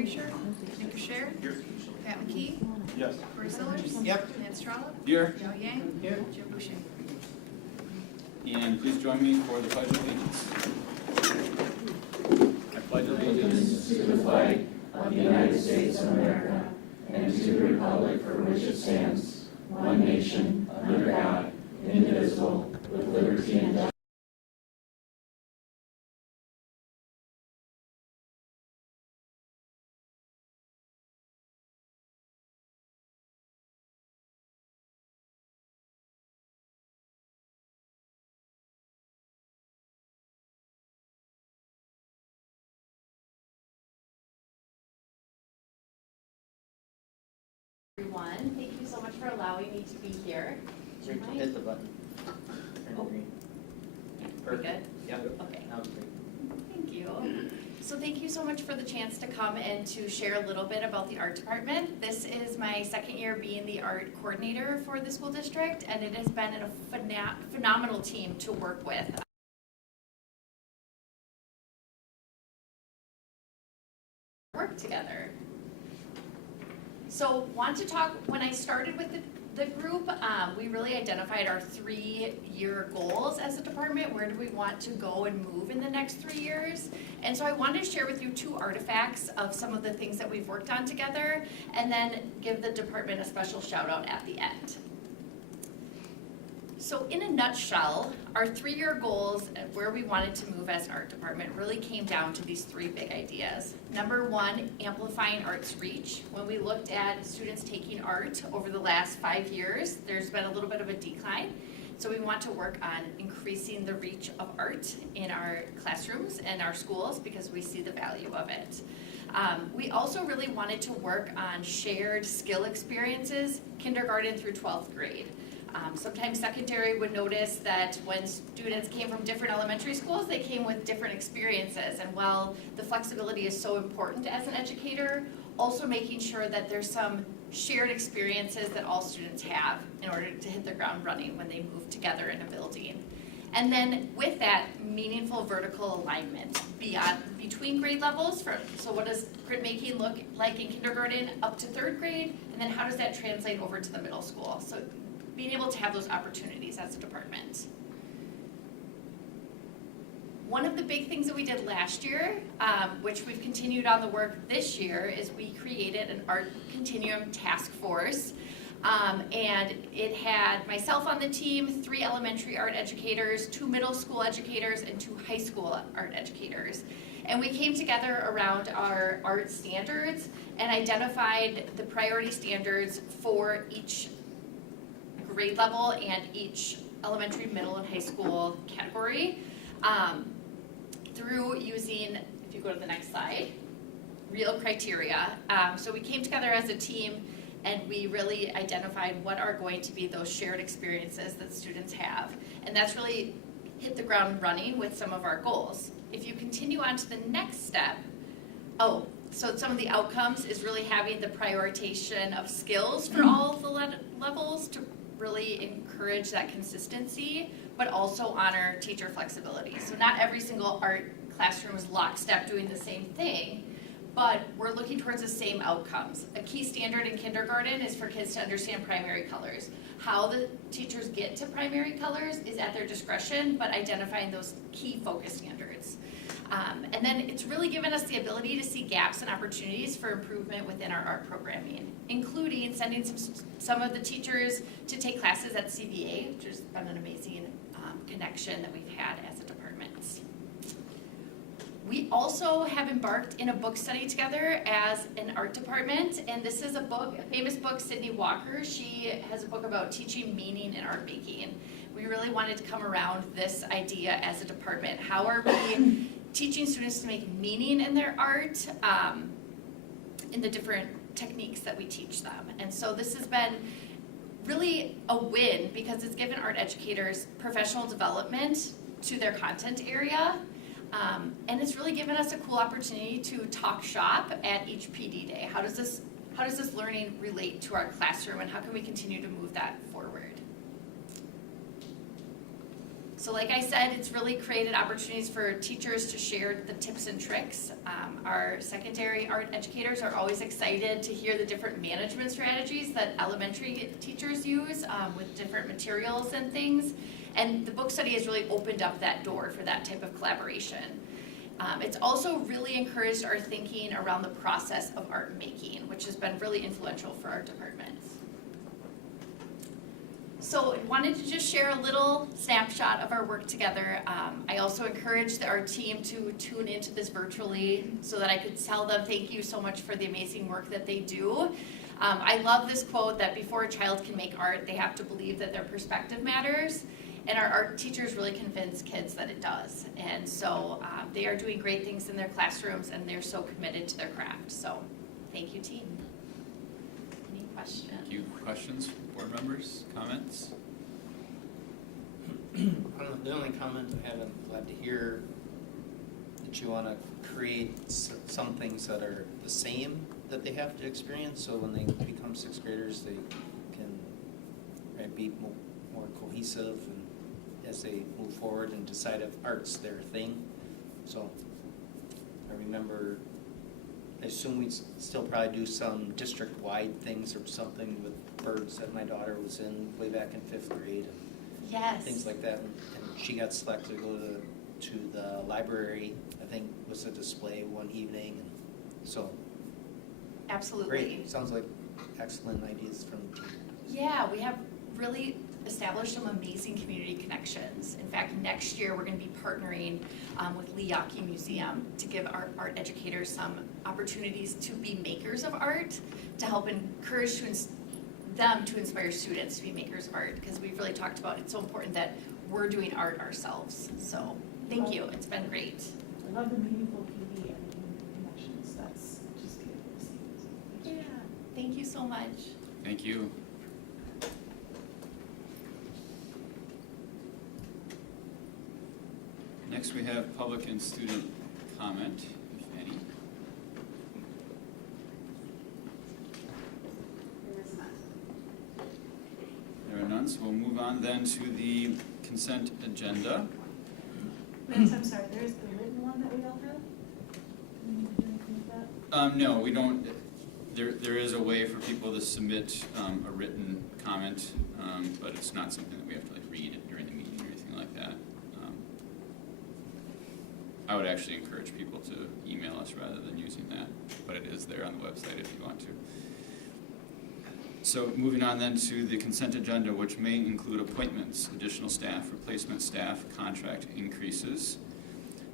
Grisher, Nick Scher, Here. Pat McKee, Yes. Corey Sillers. Yep. Lance Trollop. Here. Joe Yang. Here. Jim Boucher. And please join me for the Pledge of Allegiance. I pledge allegiance To the flag of the United States of America and to the republic for which it stands, one nation, under God, indivisible, with liberty and justice. Everyone, thank you so much for allowing me to be here. Do you mind? Hit the button. Oh. We're good? Yep. Okay, That was great. thank you. So thank you so much for the chance to come and to share a little bit about the art department. This is my second year being the art coordinator for the school district, and it has been a phenomenal team to work with. Work together. So want to talk, when I started with the group, we really identified our 3-year goals as a department. Where do we want to go and move in the next 3 years? And so I wanted to share with you 2 artifacts of some of the things that we've worked on together, and then give the department a special shout out at the end. So in a nutshell, our 3-year goals and where we wanted to move as an art department really came down to these 3 big ideas. Number 1, amplifying art's reach. When we looked at students taking art over the last 5 years, there's been a little bit of a decline. So we want to work on increasing the reach of art in our classrooms and our schools because we see the value of it. We also really wanted to work on shared skill experiences, kindergarten through 12th grade. Sometimes secondary would notice that when students came from different elementary schools, they came with different experiences. And while the flexibility is so important as an educator, also making sure that there's some shared experiences that all students have in order to hit the ground running when they move together in a building. And then with that, meaningful vertical alignment between grade levels. So what does printmaking look like in kindergarten up to 3rd grade? And then how does that translate over to the middle school? So being able to have those opportunities as a department. One of the big things that we did last year, which we've continued on the work this year, is we created an art continuum task force. And it had myself on the team, 3 elementary art educators, 2 middle school educators, and 2 high school art educators. And we came together around our art standards and identified the priority standards for each grade level and each elementary, middle, and high school category through using, if you go to the next slide, real criteria. So we came together as a team and we really identified what are going to be those shared experiences that students have. And that's really hit the ground running with some of our goals. If you continue on to the next step, so some of the outcomes is really having the prioritization of skills for all of the levels to really encourage that consistency, but also honor teacher flexibility. So not every single art classroom is lockstep doing the same thing, but we're looking towards the same outcomes. A key standard in kindergarten is for kids to understand primary colors. How the teachers get to primary colors is at their discretion, but identifying those key focus standards. And then it's really given us the ability to see gaps and opportunities for improvement within our art programming, including sending some of the teachers to take classes at CVA, which has been an amazing connection that we've had as a department. We also have embarked in a book study together as an art department, and this is a book, a famous book, Sydney Walker. She has a book about teaching meaning in art making. We really wanted to come around this idea as a department. How are we teaching students to make meaning in their art in the different techniques that we teach them? And so this has been really a win because it's given art educators professional development to their content area. And it's really given us a cool opportunity to talk shop at each PD day. How does this learning relate to our classroom, and how can we continue to move that forward? So like I said, it's really created opportunities for teachers to share the tips and tricks. Our secondary art educators are always excited to hear the different management strategies that elementary teachers use with different materials and things. And the book study has really opened up that door for that type of collaboration. It's also really encouraged our thinking around the process of art making, which has been really influential for our department. So I wanted to just share a little snapshot of our work together. I also encouraged our team to tune into this virtually so that I could tell them thank you so much for the amazing work that they do. I love this quote that before a child can make art, they have to believe that their perspective matters. And our art teachers really convince kids that it does. And so they are doing great things in their classrooms and they're so committed to their craft. So thank you, team. Any questions? Thank you. Questions, board members, comments? The only comment I have, I'm glad to hear that you want to create some things that are the same that they have to experience, so when they become sixth graders, they can be more cohesive and as they move forward and decide if art's their thing. So I remember, I assume we'd still probably do some district-wide things or something with birds that my daughter was in way back in 5th grade. And Yes. things like that, and she got selected to go to the library, I think was a display one evening, and so, Absolutely. great, sounds like excellent ideas from the team. Yeah, we have really established some amazing community connections. In fact, next year we're going to be partnering with Lee Yawkey Museum to give our art educators some opportunities to be makers of art, to help encourage them to inspire students to be makers of art, because we've really talked about it's so important that we're doing art ourselves. So thank you, it's been great. I love the meaningful PD and community connections. That's just beautiful to see. Yeah, thank you so much. Thank you. Next, we have public and student comment, if any. There are none, so we'll move on then to the consent agenda. Lance, I'm sorry, there's the written one that we all have? Do we need to do anything with that? No, we don't, there is a way for people to submit a written comment, but it's not something that we have to like read during the meeting or anything like that. I would actually encourage people to email us rather than using that, but it is there on the website if you want to. So moving on then to the consent agenda, which may include appointments, additional staff, replacement staff, contract increases,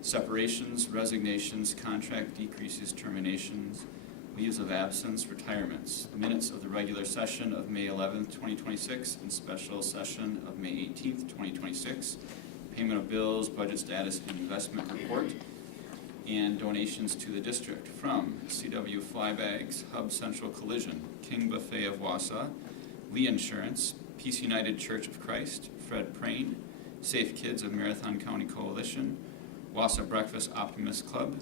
separations, resignations, contract decreases, terminations, leaves of absence, retirements, minutes of the regular session of May 11th, 2026, and special session of May 18th, 2026, payment of bills, budget status and investment report, and donations to the district from CW Flybags, Hub Central Collision, King Buffet of Wausau, Lee Insurance, Peace United Church of Christ, Fred Prain, Safe Kids of Marathon County Coalition, Wausau Breakfast Optimist Club,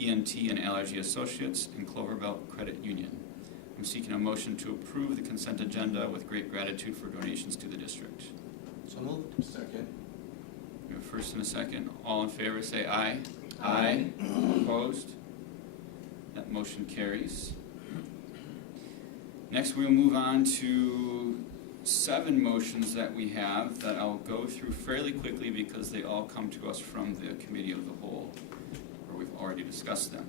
ENT and Allergy Associates, and Cloverbelt Credit Union. I'm seeking a motion to approve the consent agenda with great gratitude for donations to the district. So moved. Second. We have a first and a second. All in favor say aye. Aye. Opposed? That motion carries. Next, we'll move on to 7 motions that we have that I'll go through fairly quickly because they all come to us from the Committee of the Whole, where we've already discussed them.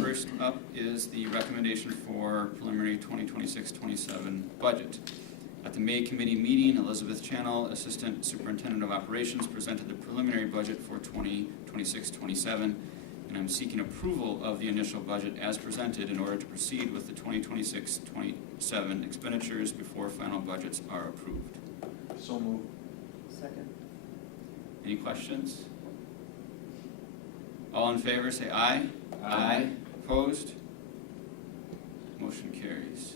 First up is the recommendation for preliminary 2026-27 budget. At the May committee meeting, Elizabeth Channel, Assistant Superintendent of Operations, presented the preliminary budget for 2026-27, and I'm seeking approval of the initial budget as presented in order to proceed with the 2026-27 expenditures before final budgets are approved. So moved. Second. Any questions? All in favor, say aye. Aye. Opposed? Motion carries.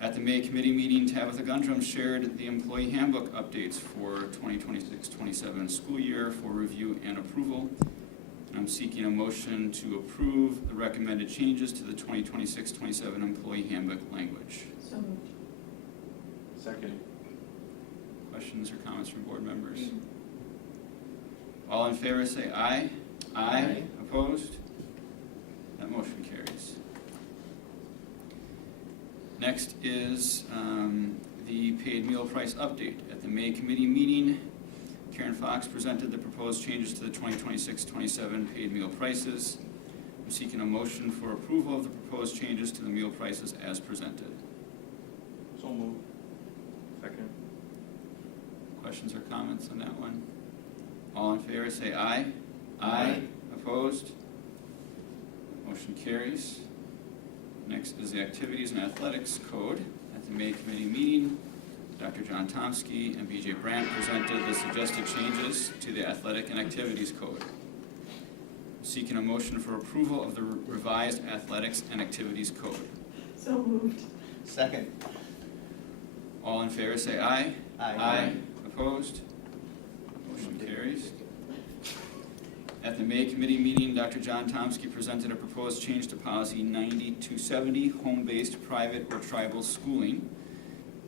At the May committee meeting, Tabitha Gundrum shared the employee handbook updates for 2026-27 school year for review and approval. And I'm seeking a motion to approve the recommended changes to the 2026-27 employee handbook language. So moved. Second. Questions or comments from board members? All in favor say aye. Aye. Opposed? That motion carries. Next is the paid meal price update. At the May committee meeting, Karen Fox presented the proposed changes to the 2026-27 paid meal prices. I'm seeking a motion for approval of the proposed changes to the meal prices as presented. So moved. Second. Questions or comments on that one? All in favor say aye. Aye. Opposed? Motion carries. Next is the Activities and Athletics Code. At the May committee meeting, Dr. John Tomsky and BJ Brandt presented the suggested changes to the Athletic and Activities Code. Seeking a motion for approval of the revised Athletics and Activities Code. So moved. Second. All in favor say aye. Aye. Opposed? Motion carries. At the May committee meeting, Dr. John Tomsky presented a proposed change to policy 9270, home-based private or tribal schooling.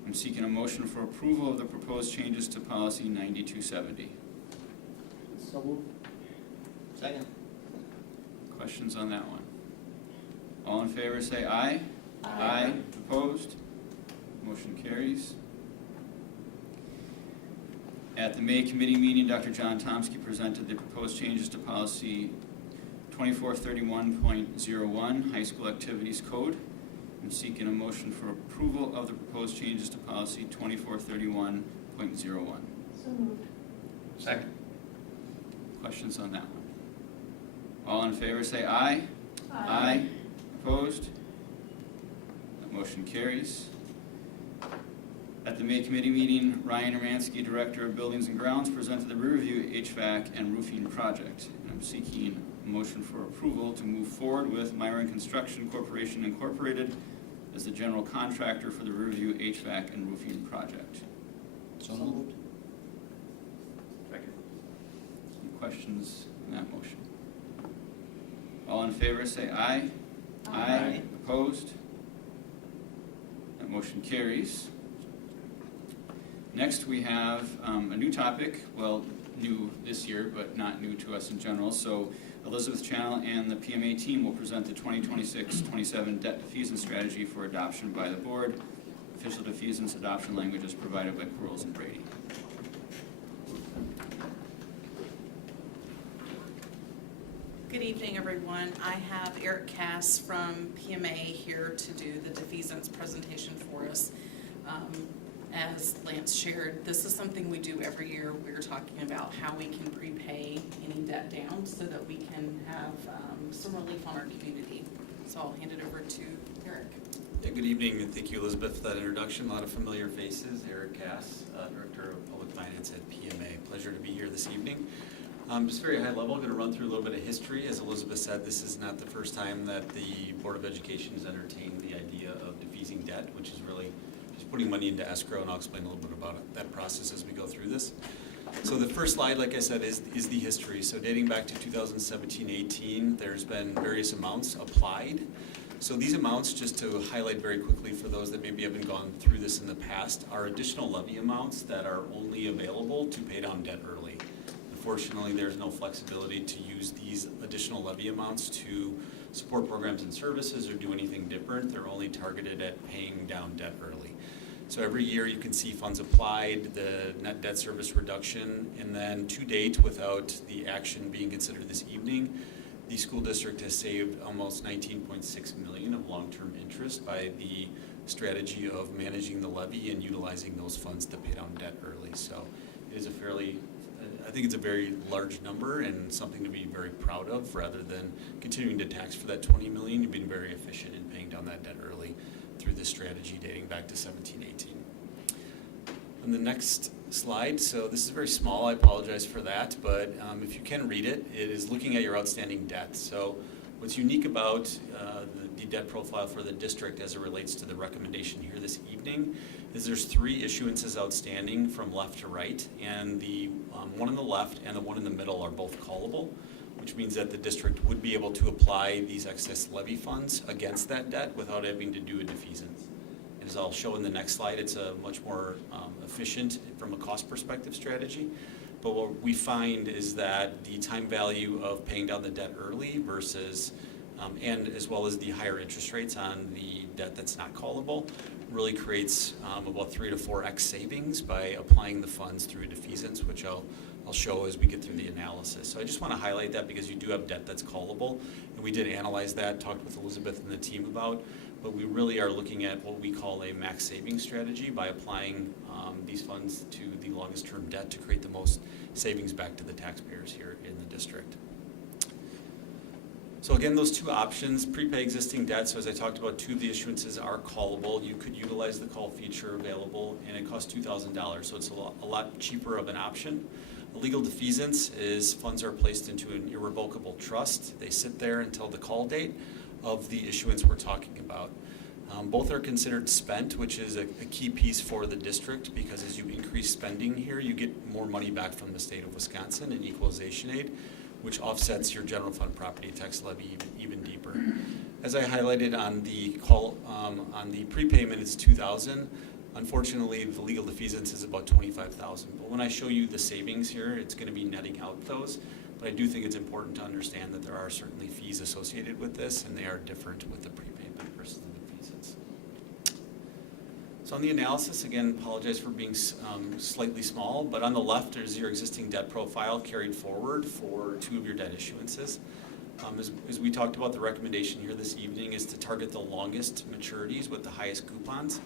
I'm seeking a motion for approval of the proposed changes to policy 9270. So moved. Second. Questions on that one? All in favor say aye. Aye. Opposed? Motion carries. At the May committee meeting, Dr. John Tomsky presented the proposed changes to policy 2431.01, high school activities code. I'm seeking a motion for approval of the proposed changes to policy 2431.01. So moved. Second. Questions on that one? All in favor say aye. Opposed? That motion carries. At the May committee meeting, Ryan Aransky, Director of Buildings and Grounds, presented the Riverview HVAC and roofing project. And I'm seeking a motion for approval to move forward with Myron Construction Corporation Incorporated as the general contractor for the Riverview HVAC and roofing project. So moved. Second. Any questions on that motion? All in favor say aye. Aye. Opposed? That motion carries. Next, we have a new topic, well, new this year, but not new to us in general. So Elizabeth Channel and the PMA team will present the 2026-27 debt defeasance strategy for adoption by the board. Official defeasance adoption language is provided by Quarles and Brady. Good evening, everyone. I have Eric Cass from PMA here to do the defeasance presentation for us. As Lance shared, this is something we do every year. We're talking about how we can prepay any debt down so that we can have some relief on our community. So I'll hand it over to Eric. Yeah, good evening, and thank you, Elizabeth, for that introduction. A lot of familiar faces. Eric Cass, Director of Public Finance at PMA. Pleasure to be here this evening. Just very high level, I'm going to run through a little bit of history. As Elizabeth said, this is not the first time that the Board of Education has entertained the idea of defeasing debt, which is really just putting money into escrow, and I'll explain a little bit about that process as we go through this. So the first slide, like I said, is the history. So dating back to 2017-18, there's been various amounts applied. So these amounts, just to highlight very quickly for those that maybe haven't gone through this in the past, are additional levy amounts that are only available to pay down debt early. Unfortunately, there's no flexibility to use these additional levy amounts to support programs and services or do anything different. They're only targeted at paying down debt early. So every year you can see funds applied, the net debt service reduction, and then to date, without the action being considered this evening, the school district has saved almost $19.6 million of long-term interest by the strategy of managing the levy and utilizing those funds to pay down debt early. So it is I think it's a very large number and something to be very proud of. Rather than continuing to tax for that $20 million, you've been very efficient in paying down that debt early through this strategy dating back to 17-18. On the next slide, so this is very small, I apologize for that, but if you can read it, it is looking at your outstanding debt. So what's unique about the debt profile for the district as it relates to the recommendation here this evening is there's 3 issuances outstanding from left to right, and the one on the left and the one in the middle are both callable, which means that the district would be able to apply these excess levy funds against that debt without having to do a defeasance. As I'll show in the next slide, it's a much more efficient from a cost perspective strategy. But what we find is that the time value of paying down the debt early versus, and as well as the higher interest rates on the debt that's not callable, really creates about 3 to 4x savings by applying the funds through defeasance, which I'll show as we get through the analysis. So I just want to highlight that because you do have debt that's callable, and we did analyze that, talked with Elizabeth and the team about, but we really are looking at what we call a max savings strategy by applying these funds to the longest term debt to create the most savings back to the taxpayers here in the district. So again, those two options, prepay existing debt, so as I talked about, 2 of the issuances are callable. You could utilize the call feature available, and it costs $2,000, so it's a lot cheaper of an option. A legal defeasance is funds are placed into an irrevocable trust. They sit there until the call date of the issuance we're talking about. Both are considered spent, which is a key piece for the district, because as you increase spending here, you get more money back from the state of Wisconsin in equalization aid, which offsets your general fund property tax levy even deeper. As I highlighted on the call, on the prepayment, it's $2,000. Unfortunately, the legal defeasance is about $25,000. But when I show you the savings here, it's going to be netting out those. But I do think it's important to understand that there are certainly fees associated with this, and they are different with the prepayment versus the defeasance. So on the analysis, again, apologize for being slightly small, but on the left is your existing debt profile carried forward for 2 of your debt issuances. As we talked about, the recommendation here this evening is to target the longest maturities with the highest coupons.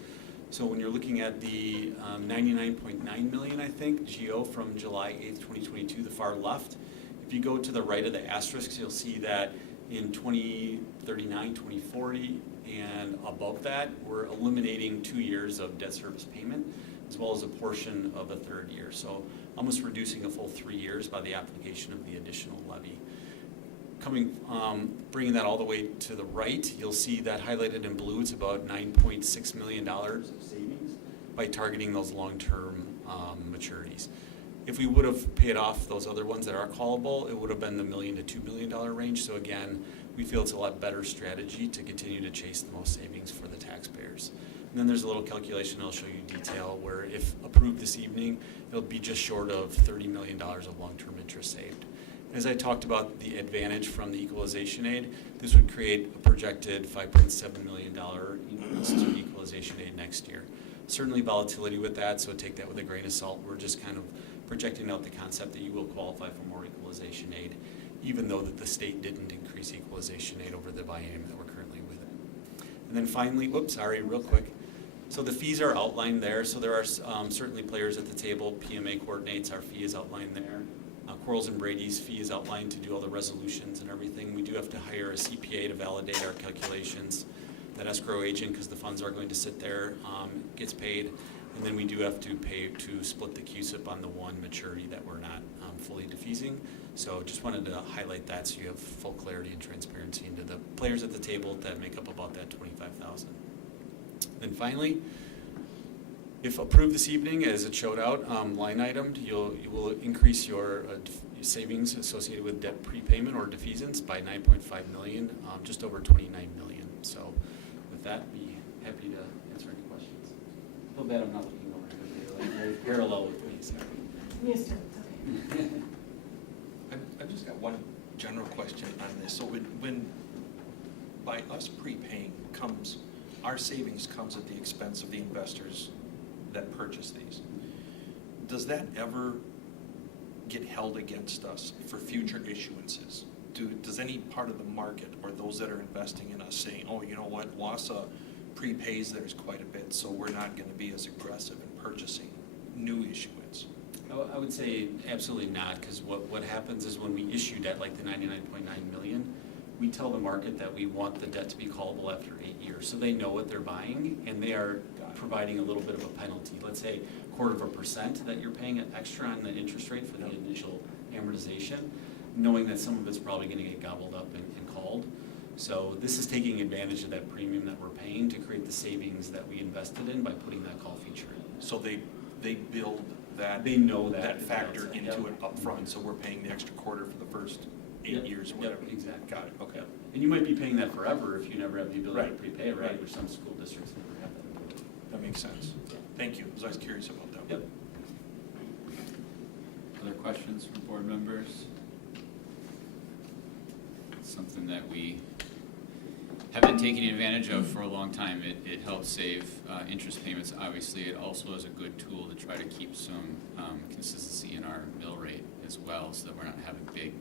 So when you're looking at the $99.9 million, I think, GO from July 8th, 2022, the far left, if you go to the right of the asterisks, you'll see that in 2039, 2040, and above that, we're eliminating 2 years of debt service payment, as well as a portion of a 3rd year. So almost reducing a full 3 years by the application of the additional levy. Bringing that all the way to the right, you'll see that highlighted in blue, it's about $9.6 million of savings by targeting those long-term maturities. If we would have paid off those other ones that are callable, it would have been the $1 million to $2 million range. So again, we feel it's a lot better strategy to continue to chase the most savings for the taxpayers. And then there's a little calculation I'll show you detail where if approved this evening, it'll be just short of $30 million of long-term interest saved. As I talked about the advantage from the equalization aid, this would create a projected $5.7 million increase to equalization aid next year. Certainly volatility with that, so take that with a grain of salt. We're just kind of projecting out the concept that you will qualify for more equalization aid, even though that the state didn't increase equalization aid over the biennium that we're currently within. And then finally, real quick. So the fees are outlined there. So there are certainly players at the table. PMA coordinates, our fee is outlined there. Quarles and Brady's fee is outlined to do all the resolutions and everything. We do have to hire a CPA to validate our calculations. That escrow agent, because the funds are going to sit there, gets paid. And then we do have to pay to split the QSIP on the one maturity that we're not fully defeasing. So just wanted to highlight that so you have full clarity and transparency into the players at the table that make up about that $25,000. Then finally, if approved this evening, as it showed out, line itemed, you will increase your savings associated with debt prepayment or defeasance by $9.5 million, just over $29 million. So with that, be happy to answer any questions. I feel bad I'm not looking over here. They're parallel with me. So. Yes, okay. I've just got one general question on this. So when by us prepaying comes, our savings comes at the expense of the investors that purchase these. Does that ever get held against us for future issuances? Does any part of the market or those that are investing in us saying, oh, you know what, Wausau prepays theirs quite a bit, so we're not going to be as aggressive in purchasing new issuance? I would say absolutely not, because what happens is when we issue debt like the $99.9 million, we tell the market that we want the debt to be callable after 8 years. So they know what they're buying, and they are providing a little bit of a penalty. Let's say 0.25% that you're paying extra on the interest rate for the initial amortization, knowing that some of it's probably going to get gobbled up and called. So this is taking advantage of that premium that we're paying to create the savings that we invested in by putting that call feature in. So they build that, They know that factor into yep. it up front, so we're paying the extra quarter for the first 8 years or whatever. Yep, exactly. Got it, okay. Yep. And you might be paying that forever if you never have the ability Right. to prepay, right? Right. Which some school districts never have that ability. That makes sense. Thank you, I was curious about that. Yep. Other questions from board members? It's something that we have been taking advantage of for a long time. It helps save interest payments. Obviously, it also is a good tool to try to keep some consistency in our mill rate as well, so that we're not having big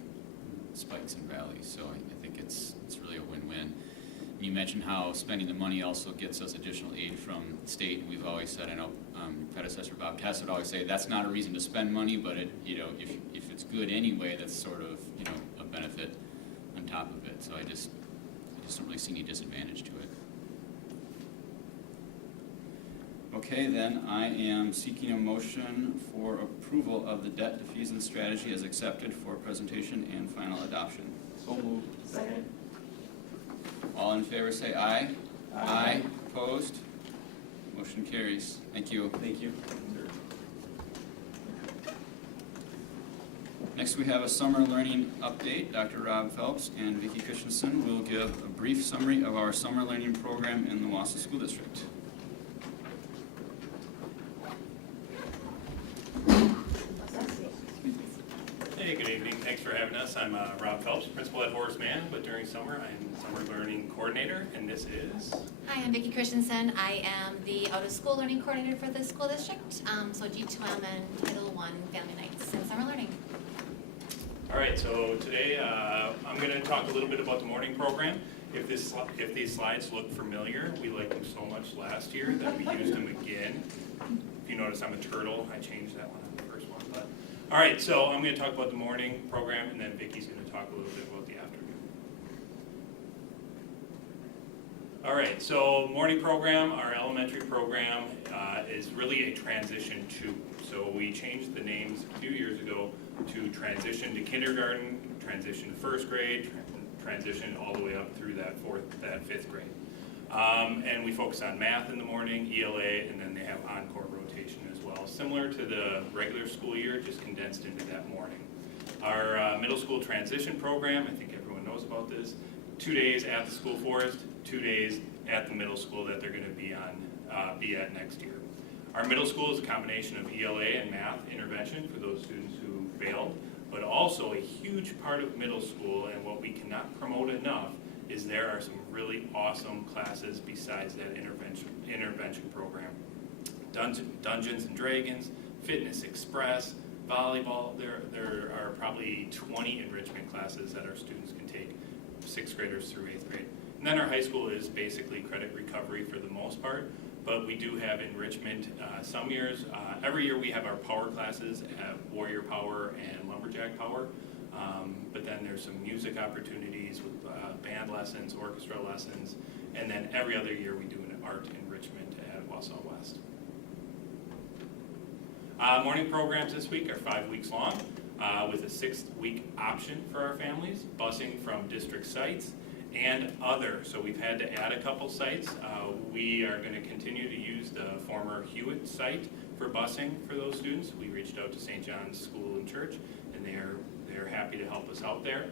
spikes and valleys. So I think it's really a win-win. You mentioned how spending the money also gets us additional aid from the state. We've always said, I know predecessor Bob Tess would always say, that's not a reason to spend money, but it, if it's good anyway, that's sort of, a benefit on top of it. So I just don't really see any disadvantage to it. Okay, then I am seeking a motion for approval of the debt defeasance strategy as accepted for presentation and final adoption. So moved. Second. All in favor say aye. Aye. Opposed? Motion carries. Thank you. Thank you. Next, we have a summer learning update. Dr. Rob Phelps and Vicki Christensen will give a brief summary of our summer learning program in the Wausau School District. Hey, good evening. Thanks for having us. I'm Rob Phelps, principal at Horace Mann, but during summer I'm summer learning coordinator, and this is... Hi, I'm Vicki Christensen. I am the out-of-school learning coordinator for the school district, so G2M and Title I Family Nights and Summer Learning. All right, so today I'm going to talk a little bit about the morning program. If these slides look familiar, we liked them so much last year that we used them again. If you notice, I'm a turtle. I changed that one on the first one. But all right, so I'm going to talk about the morning program, and then Vicki's going to talk a little bit about the afternoon. All right, so morning program, our elementary program is really a transition to. So we changed the names a few years ago to transition to kindergarten, transition to first grade, transition all the way up through that fifth grade. And we focus on math in the morning, ELA, and then they have encore rotation as well. Similar to the regular school year, just condensed into that morning. Our middle school transition program, I think everyone knows about this, 2 days at the school forest, 2 days at the middle school that they're going to be at next year. Our middle school is a combination of ELA and math intervention for those students who failed, but also a huge part of middle school, and what we cannot promote enough, is there are some really awesome classes besides that intervention program. Dungeons and Dragons, Fitness Express, volleyball. There are probably 20 enrichment classes that our students can take, 6th graders through 8th grade. And then our high school is basically credit recovery for the most part, but we do have enrichment some years. Every year we have our power classes at Warrior Power and Lumberjack Power, but then there's some music opportunities with band lessons, orchestra lessons, and then every other year we do an art enrichment at Wausau West. Morning programs this week are 5 weeks long with a 6th-week option for our families, busing from district sites and other. So we've had to add a couple sites. We are going to continue to use the former Hewitt site for busing for those students. We reached out to St. John's School and Church, and they're happy to help us out there.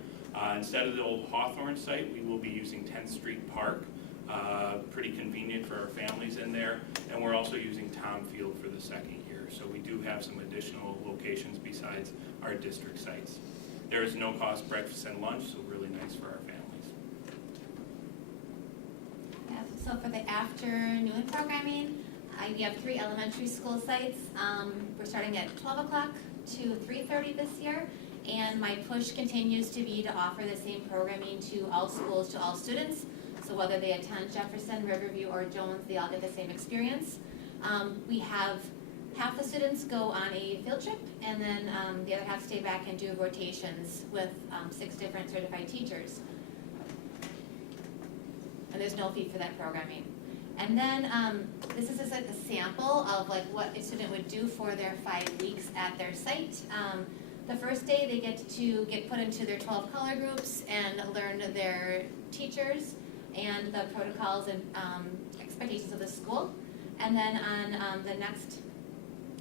Instead of the old Hawthorne site, we will be using 10th Street Park. Pretty convenient for our families in there. And we're also using Tom Field for the 2nd year. So we do have some additional locations besides our district sites. There is no cost breakfast and lunch, so really nice for our families. So for the afternoon programming, we have 3 elementary school sites. We're starting at 12 o'clock to 3:30 this year, and my push continues to be to offer the same programming to all schools, to all students. So whether they attend Jefferson, Riverview, or Jones, they all get the same experience. We have half the students go on a field trip, and then the other half stay back and do rotations with 6 different certified teachers. And there's no fee for that programming. And then this is just like a sample of like what a student would do for their 5 weeks at their site. The first day they get put into their 12 color groups and learn their teachers and the protocols and expectations of the school. And then on the next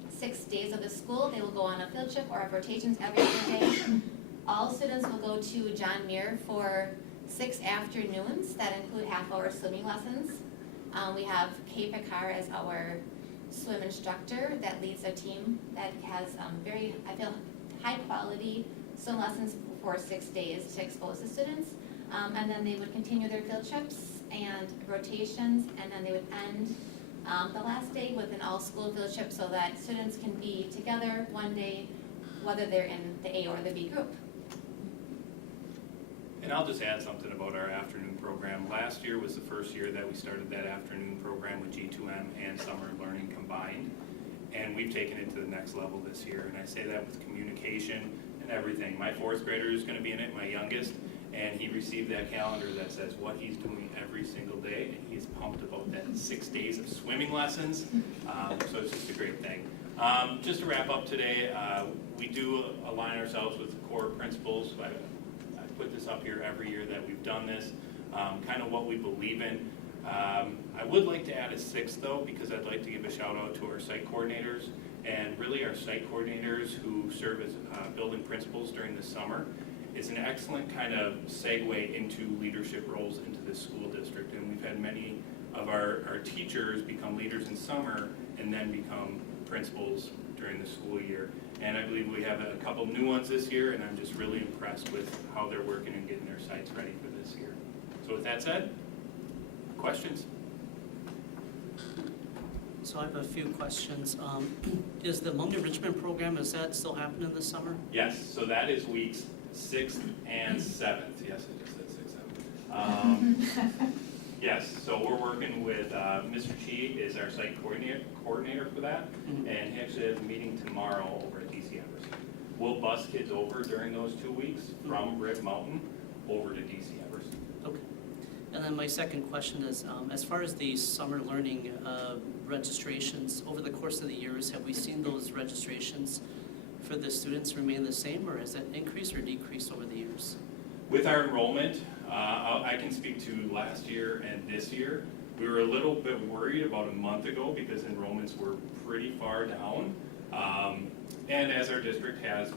6 days of the school, they will go on a field trip or have rotations every other day. All students will go to John Muir for 6 afternoons that include half-hour swimming lessons. We have Kay Picard as our swim instructor that leads a team that has very, I feel, high quality swim lessons for 6 days to expose the students. And then they would continue their field trips and rotations, and then they would end the last day with an all-school field trip so that students can be together one day, whether they're in the A or the B group. And I'll just add something about our afternoon program. Last year was the first year that we started that afternoon program with G2M and summer learning combined. And we've taken it to the next level this year. And I say that with communication and everything. My fourth grader is going to be in it, my youngest, and he received that calendar that says what he's doing every single day. And he is pumped about that 6 days of swimming lessons. So it's just a great thing. Just to wrap up today, we do align ourselves with the core principles. I put this up here every year that we've done this, kind of what we believe in. I would like to add a sixth though, because I'd like to give a shout out to our site coordinators and really our site coordinators who serve as building principals during the summer. It's an excellent kind of segue into leadership roles into this school district, and we've had many of our teachers become leaders in summer and then become principals during the school year. And I believe we have a couple new ones this year, and I'm just really impressed with how they're working and getting their sites ready for this year. So with that said, questions? So I have a few questions. Is the Hmong enrichment program, is that still happening this summer? Yes, so that is weeks 6th and 7th. Yes, I just said 6th, 7th. Yes, so we're working with, Mr. Chi is our site coordinator for that, and he actually has a meeting tomorrow over at DC Everson. We'll bus kids over during those 2 weeks from Rib Mountain over to DC Everson. Okay. And then my second question is, as far as the summer learning registrations, over the course of the years, have we seen those registrations for the students remain the same, or has that increased or decreased over the years? With our enrollment, I can speak to last year and this year. We were a little bit worried about a month ago because enrollments were pretty far down. And as our district has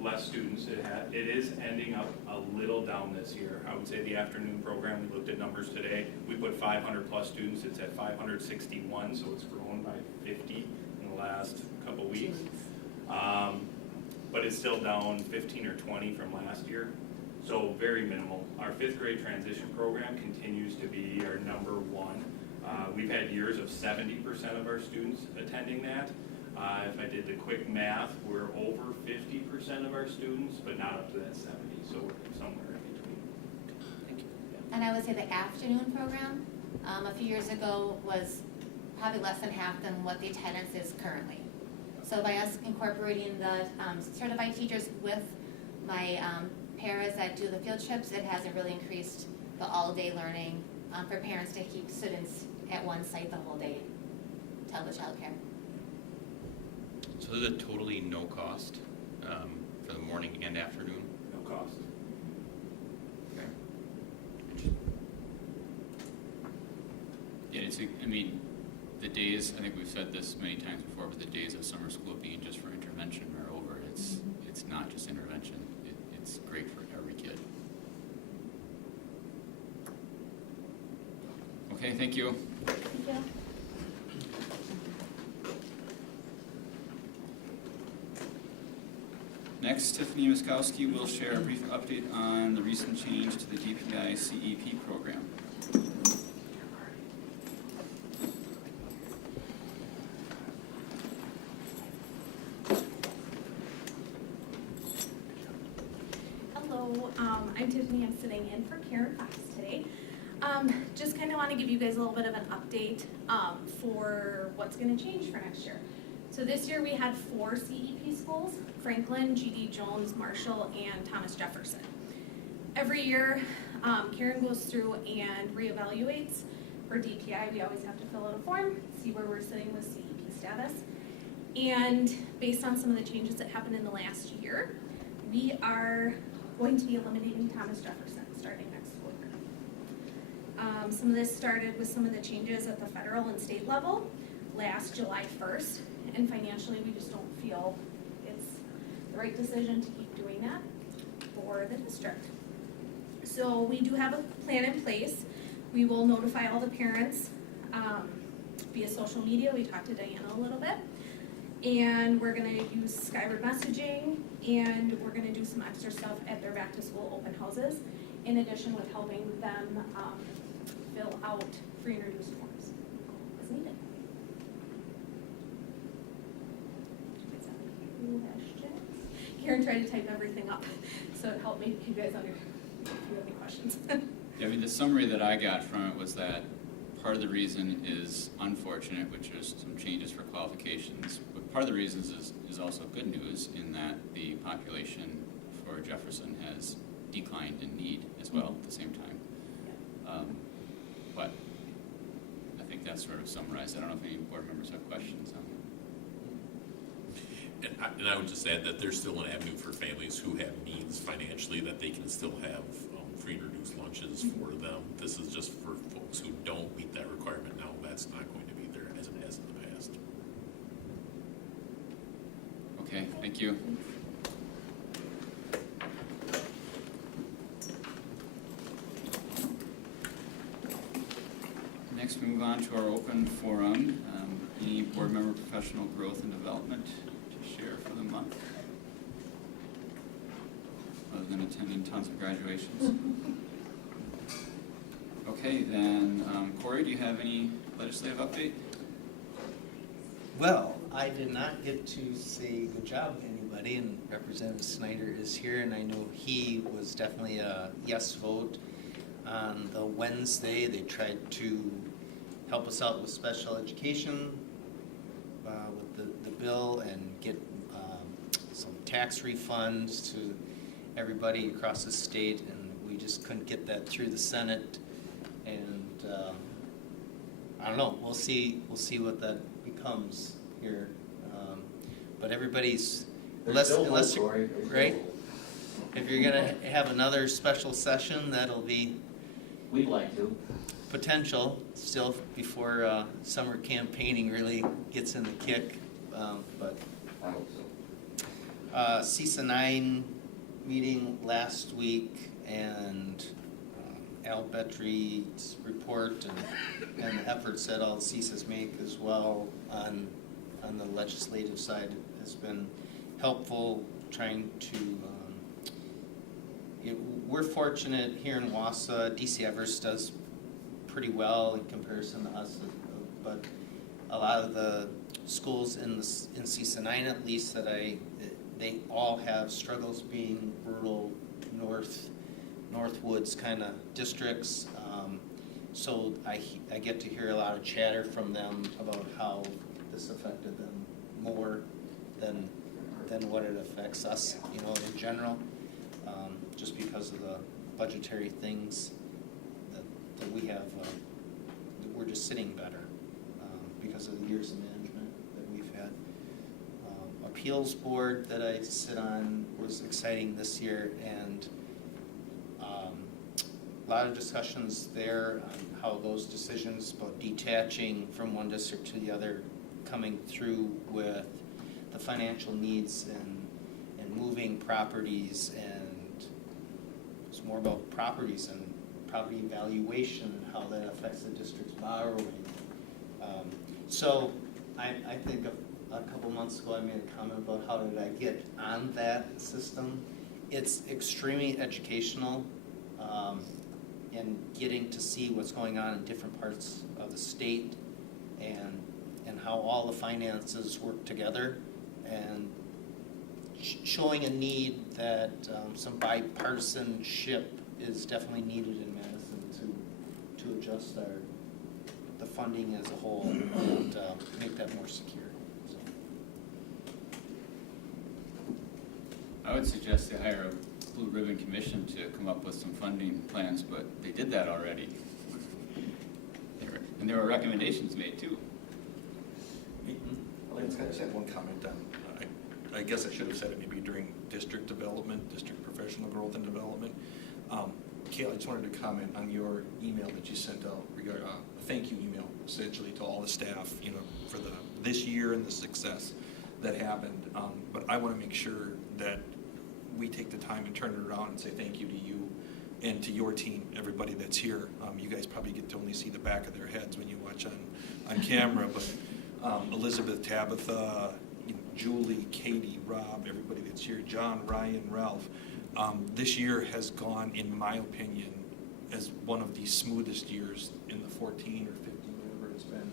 less students, it is ending up a little down this year. I would say the afternoon program, we looked at numbers today, we put 500 plus students, it's at 561, so it's grown by 50 in the last couple weeks. But it's still down 15 or 20 from last year. So very minimal. Our 5th grade transition program continues to be our number one. We've had years of 70% of our students attending that. If I did the quick math, we're over 50% of our students, but not up to that 70, so we're somewhere in between. Thank you. And I would say the afternoon program, a few years ago, was probably less than half than what the attendance is currently. So by us incorporating the certified teachers with my paras that do the field trips, it hasn't really increased the all-day learning for parents to keep students at one site the whole day till the childcare. So there's a totally no cost for the morning and afternoon? No cost. Okay. Yeah, I mean, the days, I think we've said this many times before, but the days of summer school being just for intervention are over. It's not just intervention. It's great for every kid. Okay, thank you. Thank you. Next, Tiffany Miskowski will share a brief update on the recent change to the DPI CEP program. Hello, I'm Tiffany. I'm sitting in for Karen Fox today. Just kind of want to give you guys a little bit of an update for what's going to change for next year. So this year we had 4 CEP schools: Franklin, G.D. Jones, Marshall, and Thomas Jefferson. Every year, Karen goes through and reevaluates. For DPI, we always have to fill out a form, see where we're sitting with CEP status. And based on some of the changes that happened in the last year, we are going to be eliminating Thomas Jefferson starting next school year. Some of this started with some of the changes at the federal and state level last July 1st, and financially we just don't feel it's the right decision to keep doing that for the district. So we do have a plan in place. We will notify all the parents via social media. We talked to Diana a little bit. And we're gonna use Skyward messaging, and we're gonna do some extra stuff at their back to school open houses, in addition with helping them fill out free and reduced forms as needed. Is that any questions? Karen tried to type everything up, so it helped make you guys if you have any questions. Yeah, I mean, the summary that I got from it was that part of the reason is unfortunate, which is some changes for qualifications, but part of the reasons is also good news in that the population for Jefferson has declined in need as well at the same time. But I think that's sort of summarized. I don't know if any board members have questions on it. And I would just add that there's still an avenue for families who have means financially that they can still have free and reduced lunches for them. This is just for folks who don't meet that requirement now. That's not going to be there as it has in the past. Okay, thank you. Next, we move on to our open forum. Any board member professional growth and development to share for the month? Other than attending tons of graduations. Okay, then, Corey, do you have any legislative update? Well, I did not get to say good job to anybody, and Representative Snyder is here, and I know he was definitely a yes vote. On the Wednesday, they tried to help us out with special education with the bill and get some tax refunds to everybody across the state, and we just couldn't get that through the Senate. And I don't know. We'll see what that becomes here. But everybody's unless you, right. If you're gonna have another special session, that'll be. We'd like to. Potential still before summer campaigning really gets in the kick, but. I hope so. CISA 9 meeting last week, and Al Bettry's report and the efforts that all CISAs make as well on the legislative side has been helpful, trying to we're fortunate here in Wausau. DC Everest does pretty well in comparison to us, but a lot of the schools in CISA 9 at least they all have struggles being rural Northwoods kind of districts. So I get to hear a lot of chatter from them about how this affected them more than what it affects us, in general, just because of the budgetary things that we have. We're just sitting better because of the years of management that we've had. Appeals board that I sit on was exciting this year, and a lot of discussions there on how those decisions about detaching from one district to the other coming through with the financial needs and moving properties, and it's more about properties and property valuation and how that affects the district's borrowing. So I think a couple months ago I made a comment about how did I get on that system. It's extremely educational, and getting to see what's going on in different parts of the state and how all the finances work together, and showing a need that some bipartisanship is definitely needed in Madison to adjust the funding as a whole and make that more secure. So. I would suggest they hire a blue ribbon commission to come up with some funding plans, but they did that already. And there were recommendations made too. I just had one comment on, I guess I should have said it maybe during district development, district professional growth and development. Kayla, I just wanted to comment on your email that you sent out regarding a thank you email essentially to all the staff, for this year and the success that happened. But I want to make sure that we take the time and turn it around and say thank you to you and to your team, everybody that's here. You guys guys probably get to only see the back of their heads when you watch on camera, but Elizabeth, Tabitha, Julie, Katie, Rob, everybody that's here, John, Ryan, Ralph. This year has gone, in my opinion, as one of the smoothest years in the 14 or 15, whatever it's been,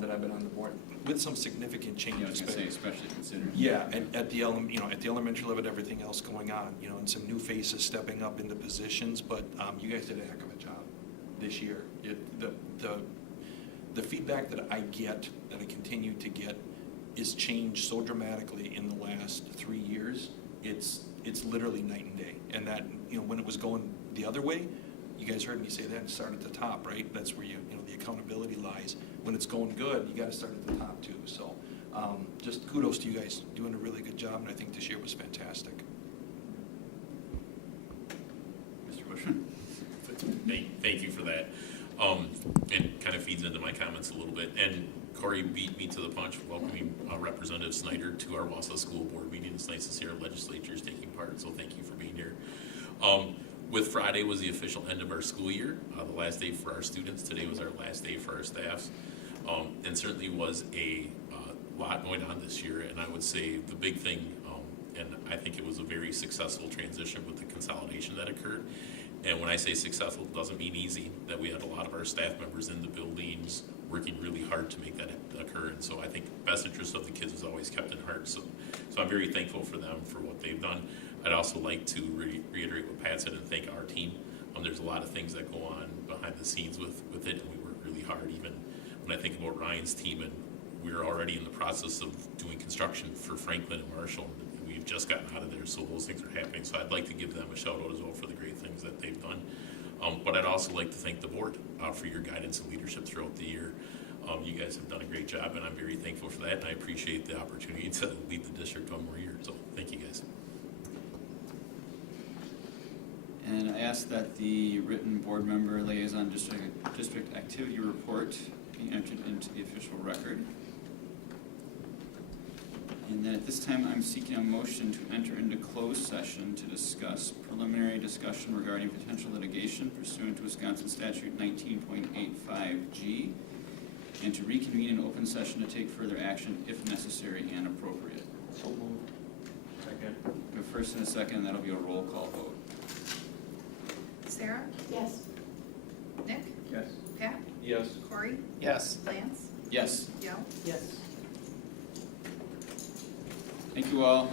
that I've been on the board, with some significant changes. Yeah, I was gonna say, especially considering. Yeah, at the at the elementary level, everything else going on, and some new faces stepping up into positions, but you guys did a heck of a job this year. The feedback that I get, that I continue to get, is changed so dramatically in the last 3 years. It's literally night and day. And that, when it was going the other way, you guys heard me say that, start at the top, right? That's where the accountability lies. When it's going good, you got to start at the top too. So just kudos to you guys, doing a really good job, and I think this year was fantastic. Mr. Bushman? Thank you for that. And kind of feeds into my comments a little bit. And Corey beat me to the punch, welcoming Representative Snyder to our Wausau School Board meeting. It's nice to see our legislatures taking part, so thank you for being here. With Friday was the official end of our school year, the last day for our students. Today was our last day for our staffs. And certainly was a lot going on this year. And I would say the big thing, and I think it was a very successful transition with the consolidation that occurred. And when I say successful, it doesn't mean easy, that we had a lot of our staff members in the buildings working really hard to make that occur. And so I think the best interest of the kids is always kept in heart. So I'm very thankful for them for what they've done. I'd also like to reiterate what Pat said and thank our team. There's a lot of things that go on behind the scenes with it, and we work really hard. Even when I think about Ryan's team, and we're already in the process of doing construction for Franklin and Marshall, and we've just gotten out of there, so those things are happening. So I'd like to give them a shout out as well for the great things that they've done. But I'd also like to thank the board for your guidance and leadership throughout the year. You guys have done a great job, and I'm very thankful for that, and I appreciate the opportunity to lead the district one more year. So thank you guys. And I ask that the written board member liaison district activity report be entered into the official record. And then at this time, I'm seeking a motion to enter into closed session to discuss preliminary discussion regarding potential litigation pursuant to Wisconsin Statute 19.85G, and to reconvene in open session to take further action if necessary and appropriate. So moved. Second. We have a first and a second, and that'll be a roll call vote. Sarah? Yes. Nick? Yes. Pat? Yes. Corey? Yes. Lance? Yes. Joe? Yes. Thank you all.